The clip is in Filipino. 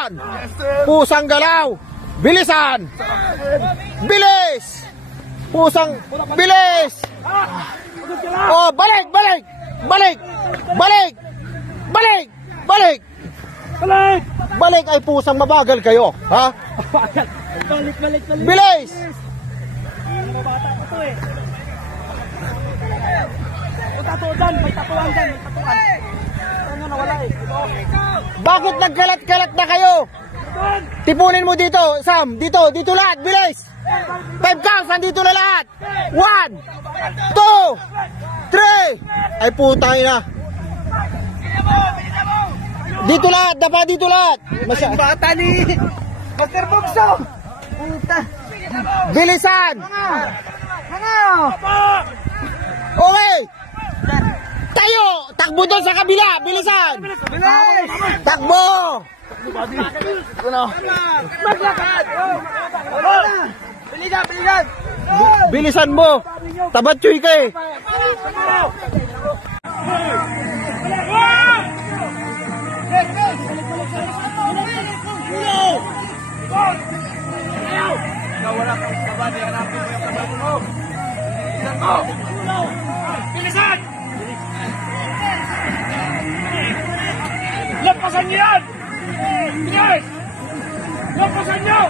Bilisan! Pusang galaw! Bilisan! Bilis! Pusang... Bilis! Oh, balik! Balik! Balik! Balik! Balik! Balik! Balik! Balik ay pusang mabagal kayo, ha? Balik, balik, balik. Bilis! Mga bata ko to eh. May tatuan dyan, may tatuan dyan, may tatuan. Ano nawala eh. Bakit nagkalat-kalat na kayo? Tipunin mo dito, Sam. Dito lahat, bilis! 5,000 dito na lahat. 1, 2, 3. Ay putang ina. Dito lahat, dapat dito lahat. Ang bata ni Master Bugso. Puta. Bilisan! Mga! Okay! Tayo! Takbo doon sa kabila! Bilisan! Bilis! Takbo! Maglakad! Bilisan! Bilisan! Bilisan mo! Tabatchoy ka eh! Wala kang kabady, hanapin mo yung kabady mo. Bilisan! Lampasan niyo yan! Bilis! Lampasan niyo!